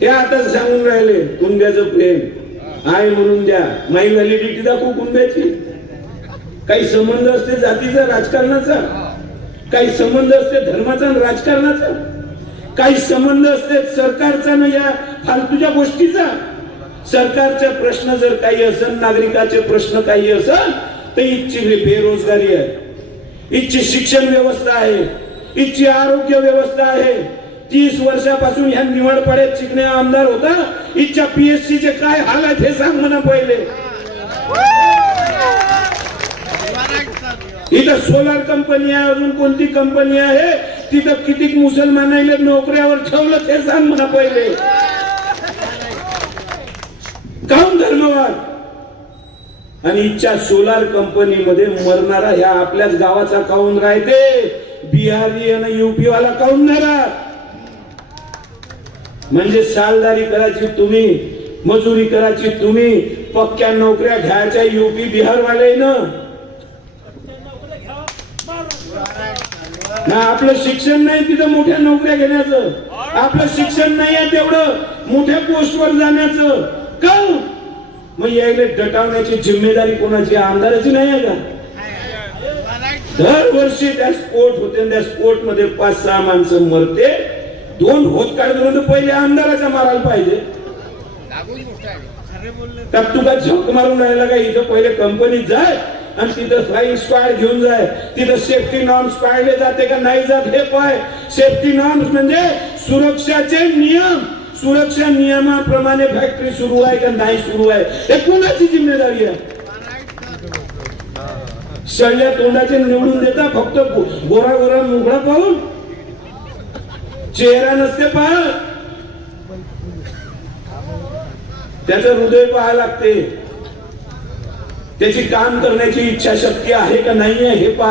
हे आता सांगून राहिले कुंब्याचं प्रेम. आहे म्हणून द्या. माई व्हॅलिडिटी दाखवू कुंब्याची. काही संबंध असते जातीचा राजकारणाचा. काही संबंध असते धर्माचा आणि राजकारणाचा. काही संबंध असते सरकारचा ना या फालतूच्या गोष्टीचा. सरकारचे प्रश्न जर काही असेल नागरिकाचे प्रश्न काही असेल तर इथची बेरोजगारी आहे. इथची शिक्षण व्यवस्था आहे. इथची आरोग्य व्यवस्था आहे. तीस वर्षापासून ह्या निवडपाड्यात शिकणे आमदार होता. इच्छा पीएससी चे काय हाल आहेत हे सांग म्हणा पहिले. इथं सोलार कंपनी आहे अजून कोणती कंपनी आहे? तिथं किती मुसलमानाला नोकऱ्यावर ठेवलं ते सांग म्हणा पहिले. काऊन धर्मवाद. आणि इच्छा सोलार कंपनीमध्ये मरणारा ह्या आपल्याच गावाचा काऊन राहते? बिहारी आणि युपी वाला काऊन नाही राहत म्हणजे सालदारी करायची तुम्ही मजुरी करायची तुम्ही पक्क्या नोकऱ्या घ्यायच्या युपी बिहार वाले ना ना आपलं शिक्षण नाही तिथं मोठ्या नोकऱ्या घेण्याचं. आपलं शिक्षण नाही आहे तेवढं मोठ्या पोस्टवर जाण्याचं. का मग यायला डटावण्याची जिम्मेदारी कोणाची? आमदाराची नाही आहे का? दरवर्षी त्या स्पोर्ट होते त्या स्पोर्टमध्ये पाच सहा माणसं मरते. दोन होत काढत पहिले आमदाराचा मारायला पाहिजे. त्यात तुला झक मारून राहिला का? इथं पहिले कंपनीत जाय आणि तिथं फ्लाईंग स्क्वॉड घेऊन जाय. तिथं सेफ्टी नॉर्म्स पाळले जाते का नाही जात हे पाय. सेफ्टी नॉर्म्स म्हणजे सुरक्षाचे नियम. सुरक्षा नियमाप्रमाणे फॅक्टरी सुरू आहे का नाही सुरू आहे? हे कोणाची जिम्मेदारी आहे? सगळ्या तोंडाचे निवडून देता फक्त गोरा गोरा मुगडा पाहून. चेहरा नसते पाहत त्याचं हृदय पाहायला लागते. त्याची काम करण्याची इच्छा शक्ती आहे का नाही हे पाहत